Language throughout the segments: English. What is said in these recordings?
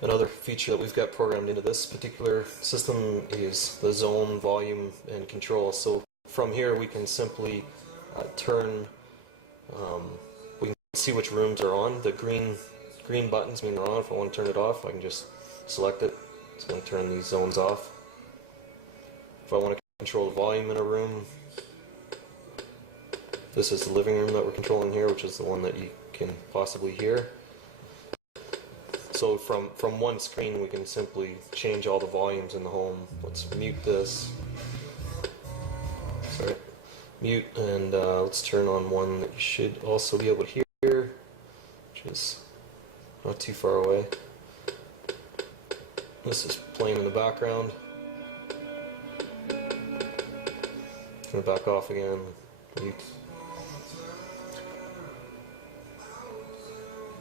Another feature that we've got programmed into this particular system is the zone, volume, and control. So from here we can simply turn, we can see which rooms are on. The green buttons mean they're on. If I want to turn it off, I can just select it. It's going to turn these zones off. If I want to control the volume in a room, this is the living room that we're controlling here, which is the one that you can possibly hear. So from one screen we can simply change all the volumes in the home. Let's mute this. Sorry. Mute, and let's turn on one that you should also be able to hear, which is not too far away. This is playing in the background. Turn it back off again. Mute.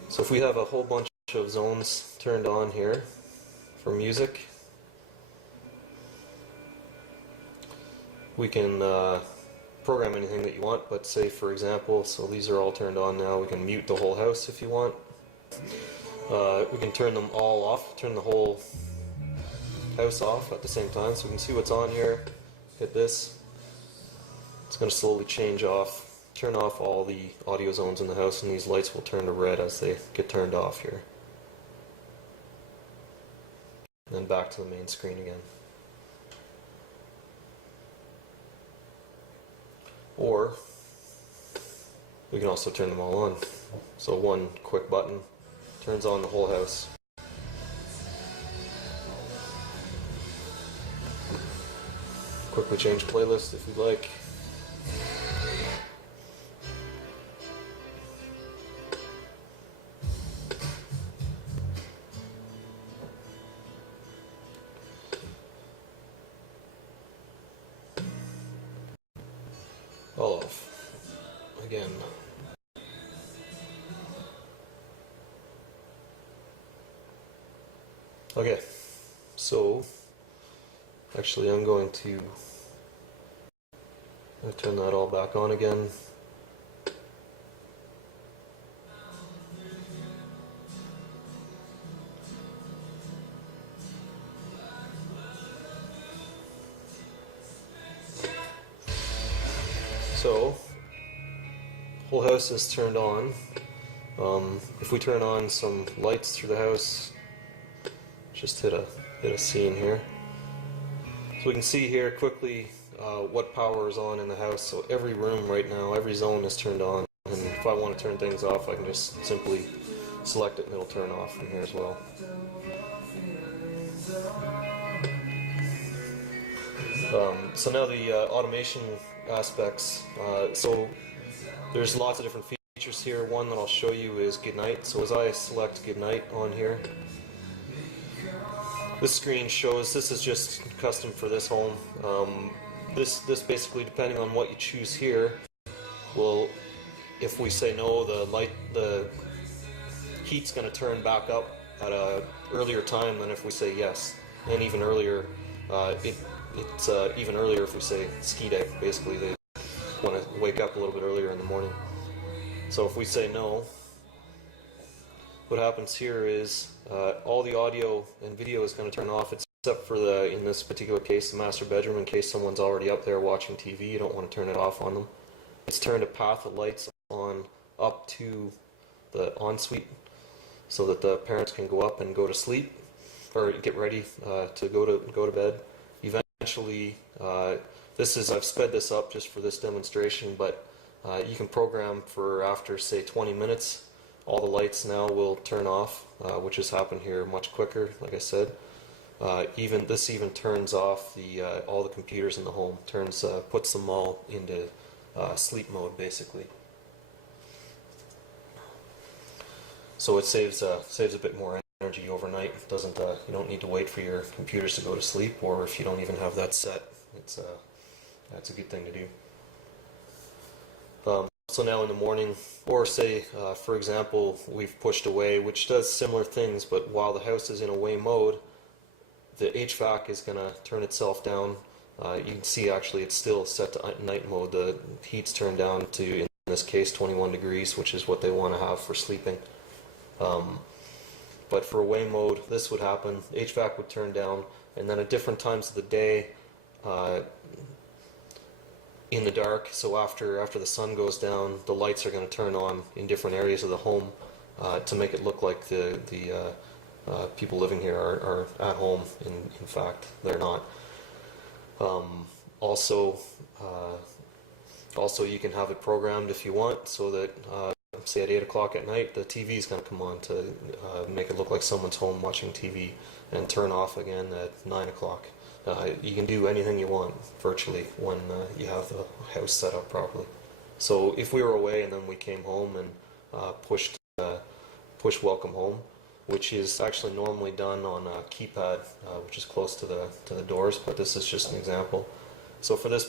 So if we have a whole bunch of zones turned on here for music, we can program anything that you want, but say for example, so these are all turned on now, we can mute the whole house if you want. We can turn them all off, turn the whole house off at the same time, so we can see what's on here. Hit this. It's going to slowly change off, turn off all the audio zones in the house, and these lights will turn to red as they get turned off here. And then back to the main screen again. Or we can also turn them all on. So one quick button turns on the whole house. Quickly change playlist if you'd like. All off. Again. Okay, so actually I'm going to turn that all back on again. So, whole house is turned on. If we turn on some lights through the house, just hit a scene here. So we can see here quickly what power is on in the house. So every room right now, every zone is turned on. And if I want to turn things off, I can just simply select it and it'll turn off from here as well. So now the automation aspects. So there's lots of different features here. One that I'll show you is Good Night. So as I select Good Night on here, this screen shows, this is just custom for this home. This basically, depending on what you choose here, will, if we say no, the heat's going to turn back up at a earlier time than if we say yes, and even earlier. It's even earlier if we say ski day. Basically, they want to wake up a little bit earlier in the morning. So if we say no, what happens here is all the audio and video is going to turn off, except for in this particular case, the master bedroom. In case someone's already up there watching TV, you don't want to turn it off on them. It's turned a path of lights on up to the ensuite, so that the parents can go up and go to sleep, or get ready to go to bed. Eventually, I've sped this up just for this demonstration, but you can program for after, say, 20 minutes, all the lights now will turn off, which has happened here much quicker, like I said. This even turns off all the computers in the home, puts them all into sleep mode, basically. So it saves a bit more energy overnight. It doesn't you don't need to wait for your computers to go to sleep, or if you don't even have that set, that's a good thing to do. So now in the morning, or say for example we've pushed away, which does similar things, but while the house is in away mode, the HVAC is going to turn itself down. You can see actually it's still set to night mode. The heat's turned down to, in this case, 21 degrees, which is what they want to have for sleeping. but for away mode, this would happen. HVAC would turn down, and then at different times of the day, in the dark, so after the sun goes down, the lights are going to turn on in different areas of the home to make it look like the people living here are at home. In fact, they're not. Also, you can have it programmed if you want, so that say at 8 o'clock at night, the TV is going to come on to make it look like someone's home watching TV, and turn off again at 9 o'clock. You can do anything you want virtually when you have the house set up properly. So if we were away and then we came home and pushed welcome home, which is actually normally done on a keypad, which is close to the doors, but this is just an example. So for this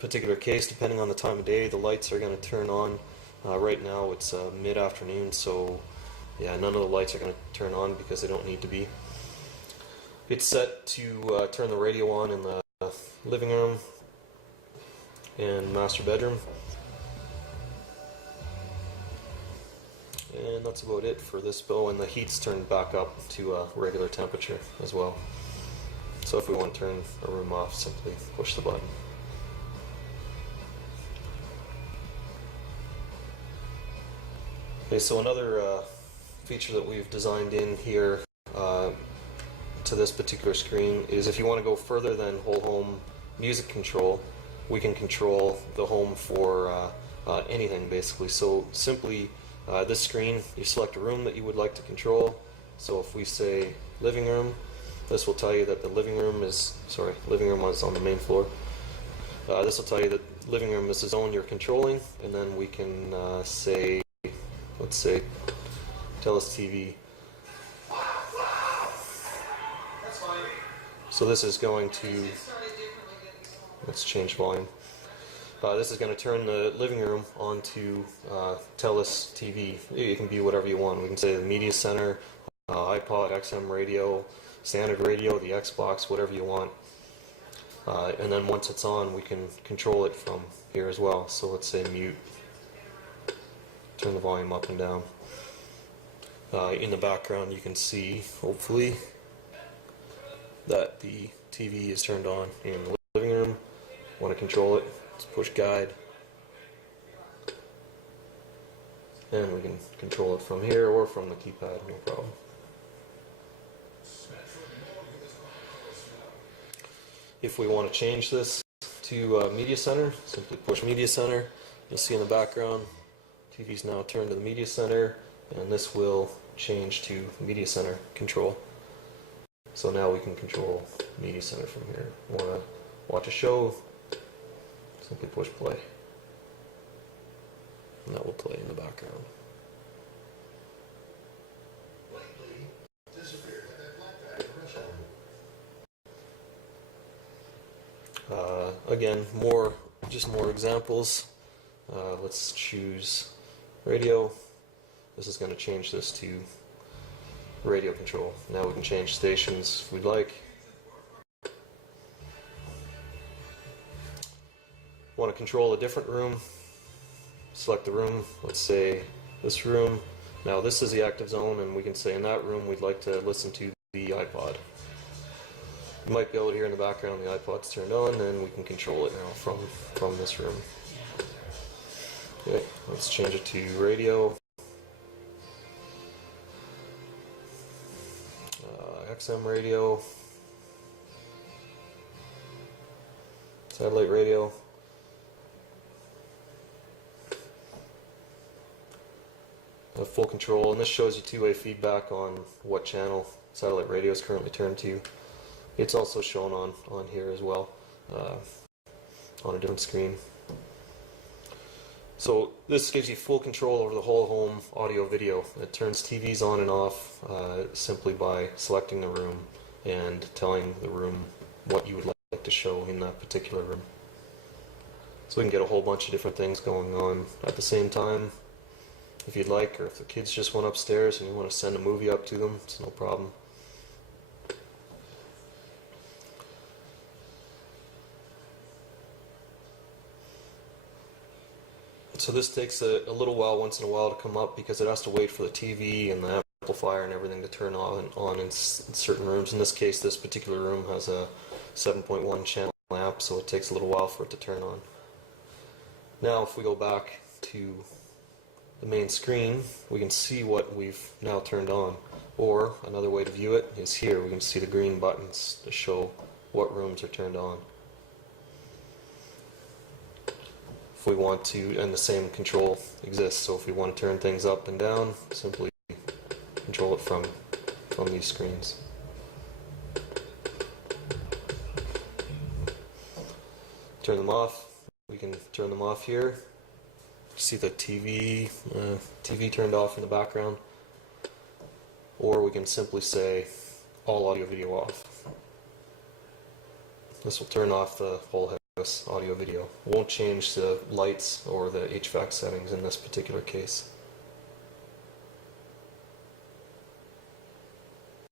particular case, depending on the time of day, the lights are going to turn on. Right now it's mid-afternoon, so yeah, none of the lights are going to turn on because they don't need to be. It's set to turn the radio on in the living room and master bedroom. And that's about it for this bill, and the heat's turned back up to a regular temperature as well. So if we want to turn a room off, simply push the button. Okay, so another feature that we've designed in here to this particular screen is if you want to go further than whole home music control, we can control the home for anything basically. So simply this screen, you select a room that you would like to control. So if we say living room, this will tell you that the living room was on the main floor. This will tell you that living room is the zone you're controlling, and then we can say, let's say, TELUS TV. So this is going to, let's change volume. This is going to turn the living room onto TELUS TV. It can be whatever you want. We can say the media center, iPod, XM radio, standard radio, the Xbox, whatever you want. And then once it's on, we can control it from here as well. So let's say mute. Turn the volume up and down. In the background you can see, hopefully, that the TV is turned on in the living room. Want to control it, let's push guide. And we can control it from here or from the keypad, no problem. If we want to change this to Media Center, simply push Media Center. You'll see in the background, TV's now turned to the Media Center, and this will change to Media Center control. So now we can control Media Center from here. Want to watch a show, simply push play. And that will play in the background. Again, just more examples. Let's choose radio. This is going to change this to radio control. Now we can change stations if we'd like. Want to control a different room? Select the room. Let's say this room. Now this is the active zone, and we can say in that room we'd like to listen to the iPod. You might be able to hear in the background the iPod's turned on, and we can control it now from this room. Okay, let's change it to radio. XM radio. Satellite radio. Full control, and this shows you two-way feedback on what channel satellite radio is currently turned to. It's also shown on here as well, on a different screen. So this gives you full control over the whole home audio video. It turns TVs on and off simply by selecting the room and telling the room what you would like to show in that particular room. So we can get a whole bunch of different things going on at the same time if you'd like, or if the kids just went upstairs and you want to send a movie up to them, it's no problem. So this takes a little while once in a while to come up because it has to wait for the TV and the amplifier and everything to turn on in certain rooms. In this case, this particular room has a 7.1 channel amp, so it takes a little while for it to turn on. Now if we go back to the main screen, we can see what we've now turned on. Or another way to view it is here. We can see the green buttons to show what rooms are turned on. If we want to, and the same control exists, so if we want to turn things up and down, simply control it from these screens. Turn them off. We can turn them off here. See the TV turned off in the background. Or we can simply say all audio video off. This will turn off the whole house audio video. It won't change the lights or the HVAC settings in this particular case.